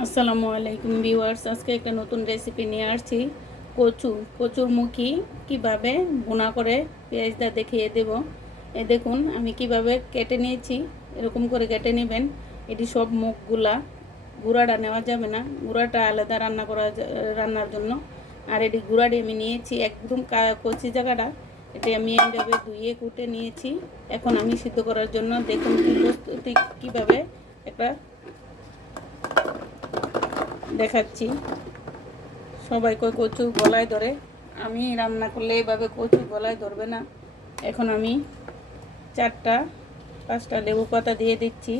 আসসালামু আলাইকুম ভিউয়ার্স, আজকে একটা নতুন রেসিপি নিয়ে আসছি। কচুরমুখী কিভাবে ভুনা করে পেঁয়াজটা দেখিয়ে দেব। দেখুন আমি কিভাবে কেটে নিয়েছি। এরকম করে কেটে নেবেন। এটি সব মুখগুলা, গুঁড়াটা নেওয়া যাবে না, গুঁড়াটা আলাদা রান্নার জন্য। আর এটি গুঁড়াটি আমি নিয়েছি একদম কচি জায়গাটা, এটি আমি এইভাবে ধুয়ে কুটে নিয়েছি। এখন আমি সিদ্ধ করার জন্য দেখুন কি প্রস্তুতি কীভাবে একটা দেখাচ্ছি। সবাই কই কচু গলায় ধরে, আমি রান্না করলে এভাবে কচু গলায় ধরবে না। এখন আমি 4-5টা লেবু পাতা দিয়ে দিচ্ছি।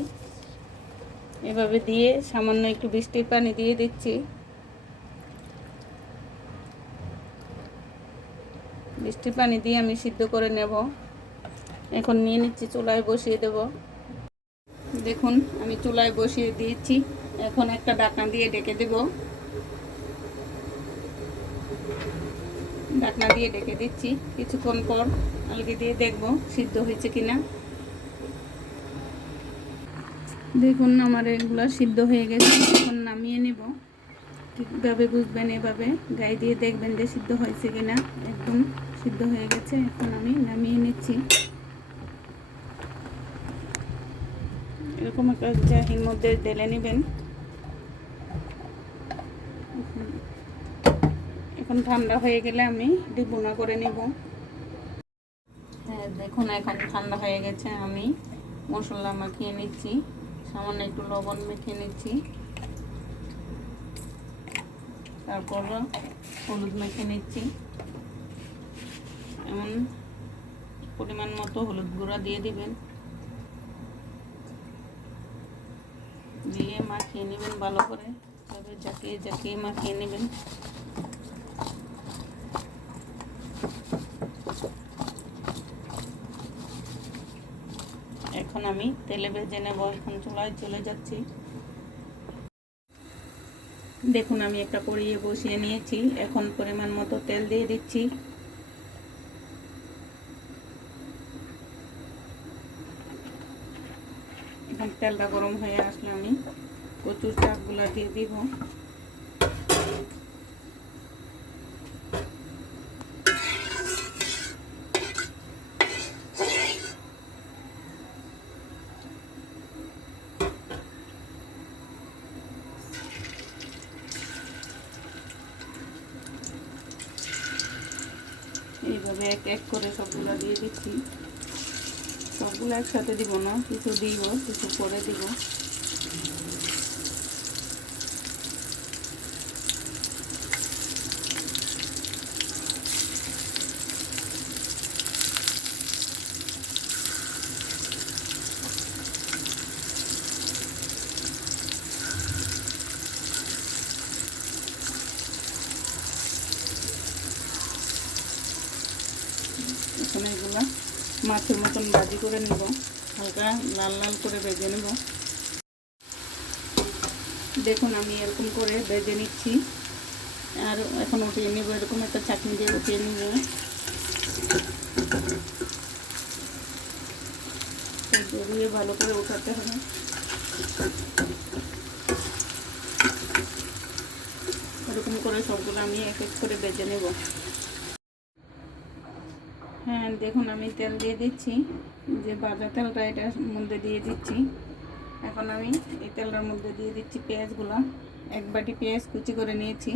এভাবে দিয়ে সামান্য একটু বৃষ্টির পানি দিয়ে দিচ্ছি। বৃষ্টির পানি দিয়ে আমি সিদ্ধ করে নেব। এখন নিয়ে নিচ্ছি, চুলায় বসিয়ে দেব। দেখুন আমি চুলায় বসিয়ে দিয়েছি। এখন একটা ঢাকনা দিয়ে ঢেকে দেব। ঢাকনা দিয়ে ঢেকে দিচ্ছি। কিছুক্ষণ পর আলগি দিয়ে দেখব সিদ্ধ হয়েছে কিনা। দেখুন আমার এগুলো সিদ্ধ হয়ে গেছে। এখন নামিয়ে নেব। কীভাবে বুঝবেন? এভাবে গায়ে দিয়ে দেখবেন যে সিদ্ধ হয়েছে কিনা। একদম সিদ্ধ হয়ে গেছে। এখন আমি নামিয়ে নিচ্ছি। এরকম একটা জাহির মধ্যে ঢেলে নেবেন। এখন ঠান্ডা হয়ে গেলে আমি ভুনা করে নেব। হ্যাঁ দেখুন এখন ঠান্ডা হয়ে গেছে। আমি মশলা মাখিয়ে নিচ্ছি, সামান্য একটু লবণ মেখে নিচ্ছি, তারপর হলুদ মেখে নিচ্ছি। এমন পরিমাণ মতো হলুদ গুঁড়া দিয়ে দিবেন, দিয়ে মাখিয়ে নেবেন ভালো করে। তবে জাকিয়ে জাকিয়ে মাখিয়ে নেবেন। এখন আমি তেলে ভেজে নেব। এখন চুলায় চলে যাচ্ছি। দেখুন আমি একটা কড়িয়ে বসিয়ে নিয়েছি। এখন পরিমাণ মতো তেল দিয়ে দিচ্ছি। এখন তেলটা গরম হয়ে আসলে আমি কচুর শাকগুলো দিয়ে দিব। এইভাবে এক এক করে সবগুলো দিয়ে দিচ্ছি। সবগুলো একসাথে দিব না, কিছু দিব, কিছু পরে দিব। এখন এগুলো মাছের মতন ভাজি করে নেব, হালকা লাল লাল করে ভেজে নেব। দেখুন আমি এরকম করে ভেজে নিচ্ছি। আর এখন উঠিয়ে নেব, এরকম একটা চাটনি দিয়ে উঠিয়ে নেব। দিয়ে ভালো করে উঠাতে হবে। এরকম করে সবগুলো আমি এক এক করে ভেজে নেব। হ্যাঁ দেখুন আমি তেল দিয়ে দিচ্ছি, যে ভাজা তেলটা এটার মধ্যে দিয়ে দিচ্ছি। এখন আমি এই তেলটার মধ্যে দিয়ে দিচ্ছি পেঁয়াজগুলো। 1 বাটি পেঁয়াজ কুচি করে নিয়েছি।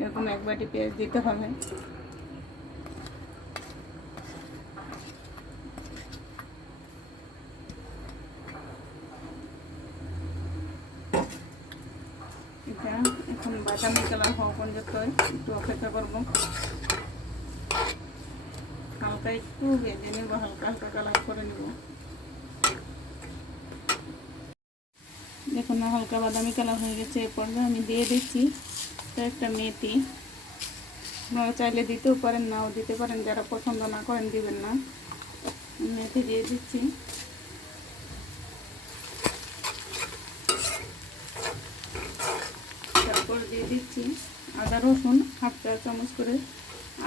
এরকম 1 বাটি পেঁয়াজ দিতে হবে। এটা এখন বাদামি কালার হওয়া পর্যন্ত একটু অপেক্ষা করব। হালকা একটু ভেজে নেব, হালকা হালকা কালার করে নেব। দেখুন না হালকা বাদামি কালার হয়ে গেছে। এরপর আমি দিয়ে দিচ্ছি একটা মেথি। আপনারা চাইলে দিতেও পারেন, নাও দিতে পারেন, যারা পছন্দ না করেন দিবেন না। মেথি দিয়ে দিচ্ছি। তারপর দিয়ে দিচ্ছি আদা রসুন হাফ চা চামচ করে,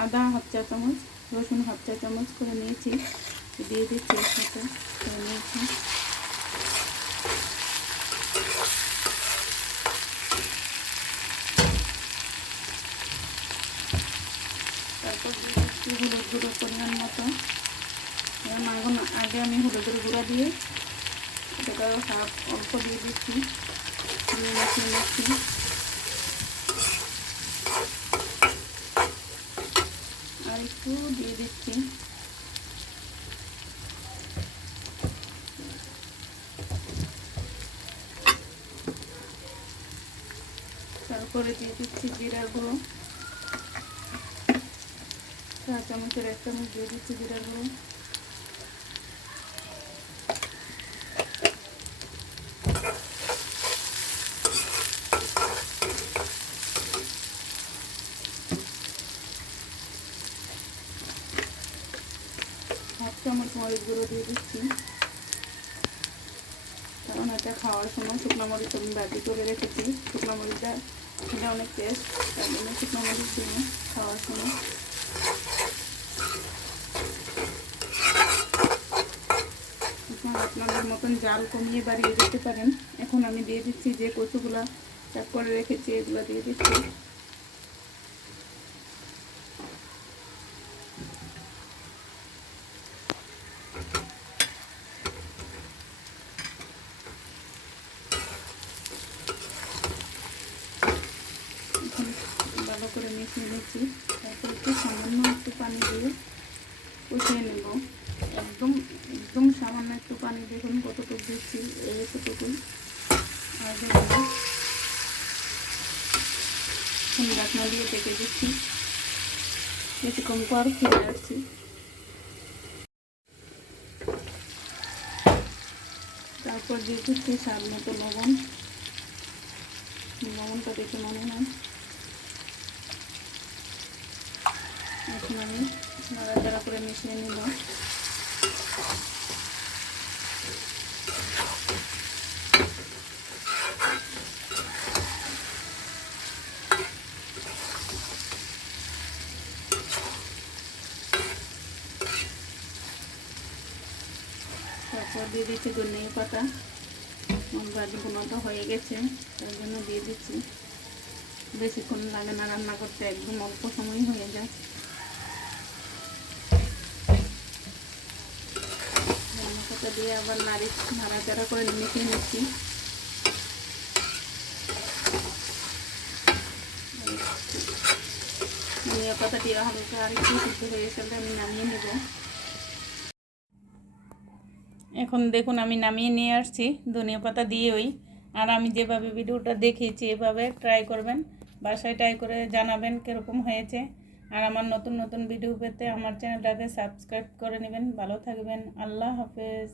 আদা হাফ চা চামচ, রসুন হাফ চা চামচ করে নিয়েছি, দিয়ে দিচ্ছি এর সাথে করে নিয়েছি। আগে আমি হলুদের গুঁড়া দিয়ে এটা হাফ অল্প দিয়ে দিচ্ছি, দিয়ে মিশিয়ে নিচ্ছি। আর একটু দিয়ে দিচ্ছি। তারপরে দিয়ে দিচ্ছি জিরার গুঁড়ো, 4 চামচের 1 চামচ দিয়ে দিচ্ছি জিরার গুঁড়ো। হাফ চামচ মরিচ গুঁড়ো দিয়ে দিচ্ছি, কারণ এটা খাওয়ার সময় শুকনো মরিচ আমি বাজি করে রেখেছি। শুকনো মরিচটা এটা অনেক টেস্ট, তার জন্য শুকনো মরিচ দিয়ে খাওয়ার সময়। আপনাদের মতন জাল কমিয়ে বাড়িয়ে দিতে পারেন। এখন আমি দিয়ে দিচ্ছি যে কচুগুলা প্যাক করে রেখেছি, এগুলো দিয়ে দিচ্ছি। ভালো করে মিশিয়ে নিচ্ছি। তারপর একটু সামান্য একটু পানি দিয়ে কষিয়ে নেব। একদম একদম সামান্য একটু পানি, দেখুন কতটুকু দিচ্ছি, এতটুকু। আর দেখুন ঢাকনা দিয়ে ডেকে দিচ্ছি, বেশিক্ষণ পর ফিরে আসছি। তারপর দিয়ে দিচ্ছি স্বাদ মতো লবণ, লবণটা দেখে মনে হয়। এখন আমি নাড়াচাড়া করে মিশিয়ে নিব। তারপর দিয়ে দিচ্ছি ধনিয়া পাতা। ভাজি ভুনাটা হয়ে গেছে, তার জন্য দিয়ে দিচ্ছি। বেশিক্ষণ লাগে না রান্না করতে, একদম অল্প সময় হয়ে যায়। ধনিয়া পাতা দিয়ে আবার নাড়াচাড়া করে মিশিয়ে নিচ্ছি। ধনিয়া পাতাটি হালকা আর একটু সিদ্ধ হয়ে গেলে আমি নামিয়ে নেব। এখন দেখুন আমি নামিয়ে নিয়ে আসছি ধনিয়া পাতা দিয়েই। আর আমি যেভাবে ভিডিওটা দেখিয়েছি এভাবে ট্রাই করবেন, বাসায় ট্রাই করে জানাবেন কীরকম হয়েছে। আর আমার নতুন নতুন ভিডিও পেতে আমার চ্যানেলটাকে সাবস্ক্রাইব করে নেবেন। ভালো থাকবেন, আল্লাহ হাফেজ।